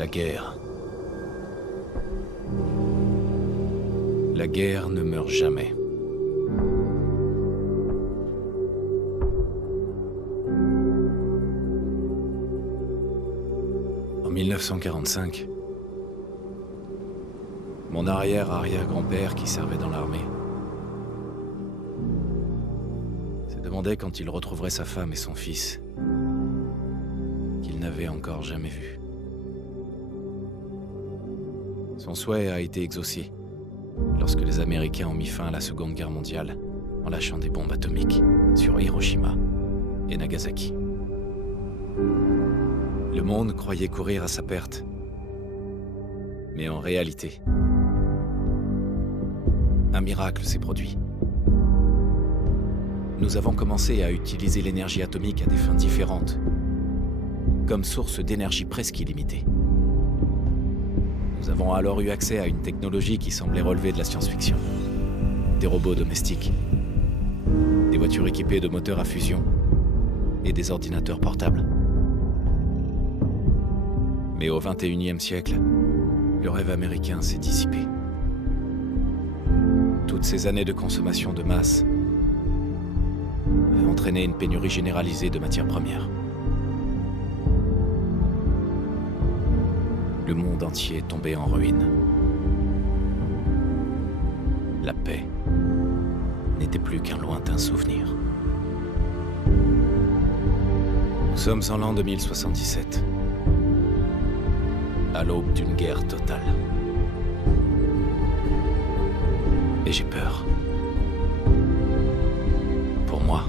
La guerre. La guerre ne meurt jamais. En 1945, mon arrière-arrière-grand-père qui servait dans l'armée se demandait quand il retrouverait sa femme et son fils, qu'il n'avait encore jamais vus. Son souhait a été exaucé lorsque les Américains ont mis fin à la Seconde Guerre mondiale en lâchant des bombes atomiques sur Hiroshima et Nagasaki. Le monde croyait courir à sa perte. Mais en réalité, un miracle s'est produit. Nous avons commencé à utiliser l'énergie atomique à des fins différentes, comme source d'énergie presque illimitée. Nous avons alors eu accès à une technologie qui semblait relever de la science-fiction. Des robots domestiques, des voitures équipées de moteurs à fusion et des ordinateurs portables. Mais au XXIe siècle, le rêve américain s'est dissipé. Toutes ces années de consommation de masse avaient entraîné une pénurie généralisée de matières premières. Le monde entier est tombé en ruine. La paix n'était plus qu'un lointain souvenir. Nous sommes en l'an 2077. À l'aube d'une guerre totale. Et j'ai peur. Pour moi.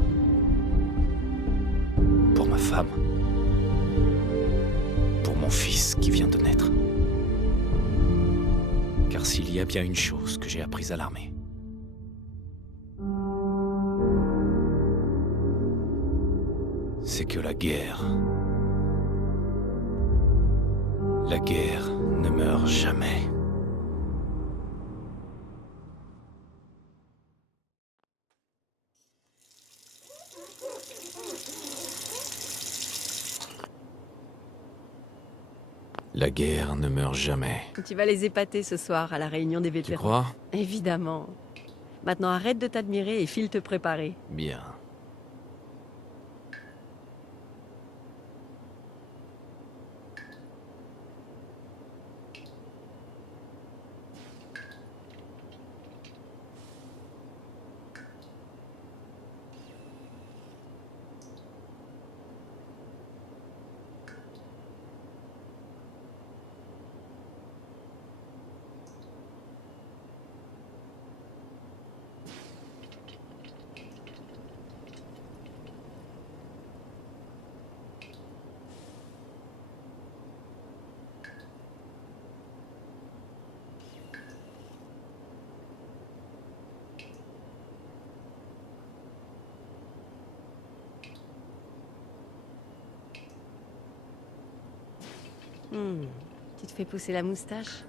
Pour ma femme. Pour mon fils qui vient de naître. Car s'il y a bien une chose que j'ai apprise à l'armée, c'est que la guerre ne meurt jamais. La guerre ne meurt jamais. Tu vas les épater ce soir à la réunion des Tu vétérans. crois? Évidemment. Maintenant arrête de t'admirer et file te préparer. Bien. Tu te fais pousser la moustache?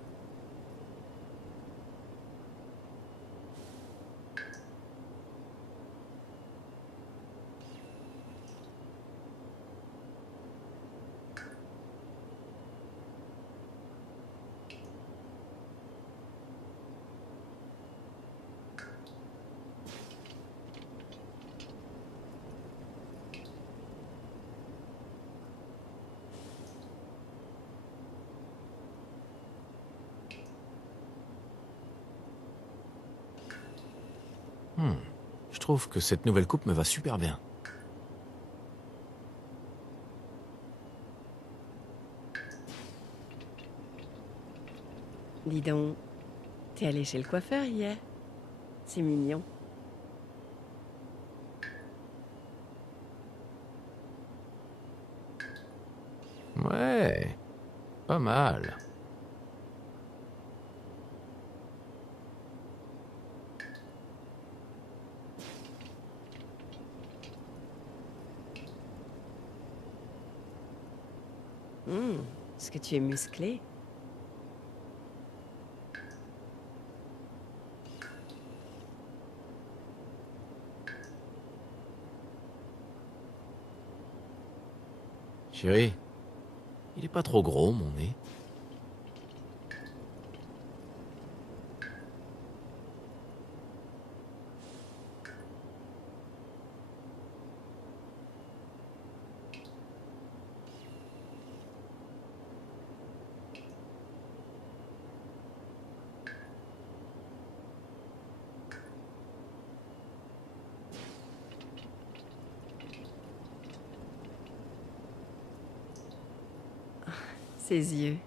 Je trouve que cette nouvelle coupe me va super bien. Dis donc, t'es allé chez le coiffeur hier? C'est mignon. Ouais, pas mal. Est-ce que tu es musclé? Chérie, il est pas trop gros, mon nez? Ses yeux.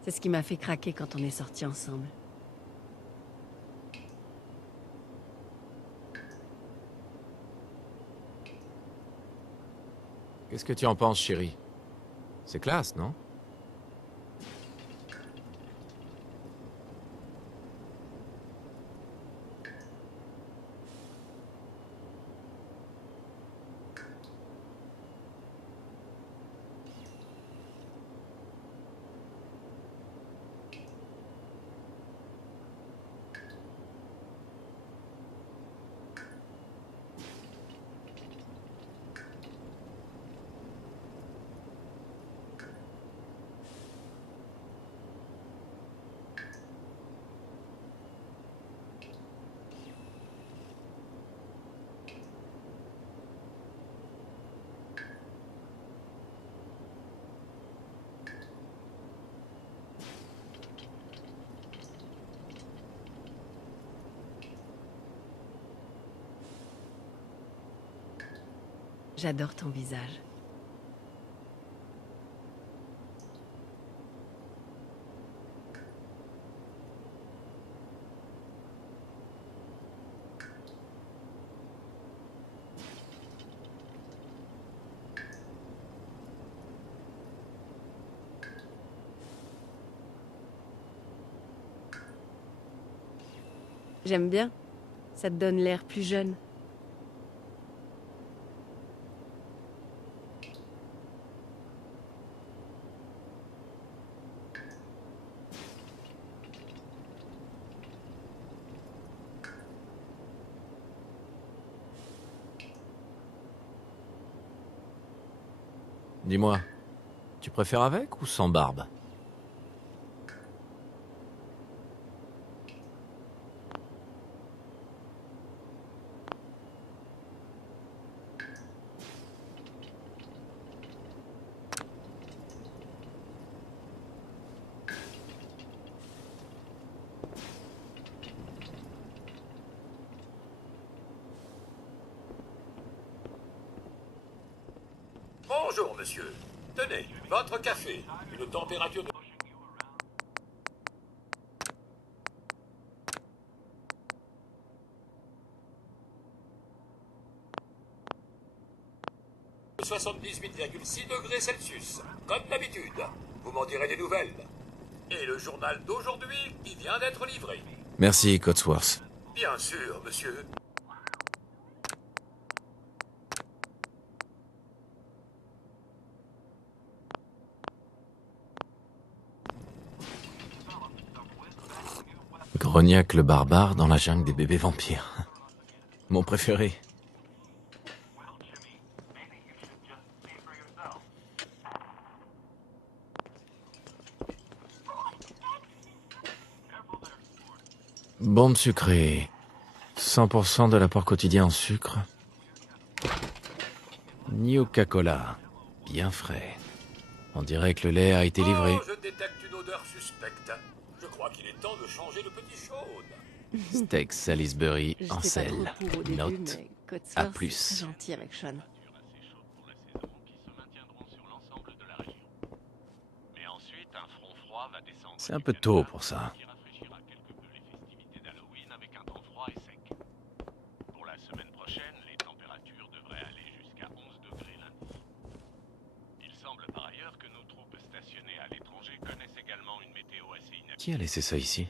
C'est ce qui m'a fait craquer quand on est sortis ensemble. Qu'est-ce que tu en penses, chérie? C'est classe, non? J'adore ton visage. J'aime bien. Ça te donne l'air plus jeune. Dis-moi, tu préfères avec ou sans barbe? Bonjour, monsieur. Tenez, votre café. Une température de 78,6 degrés Celsius. Comme d'habitude. Vous m'en direz des nouvelles. Et le journal d'aujourd'hui qui vient d'être livré. Merci, Cotsworth. Bien sûr, monsieur. Grognac le barbare dans la jungle des bébés vampires. Mon préféré. Bombe sucrée. 100% de l'apport quotidien en sucre. Nuka-Cola. Bien frais. On dirait que le lait a été livré. Oh, je détecte une odeur suspecte. Je crois qu'il est temps de changer de petit chaude. Steak Salisbury en J'étais pas sel. trop pour au début, Note mais Cotsworth, à c'est plus. très gentil avec Sean. C'est un peu tôt pour ça. Qui a laissé ça ici?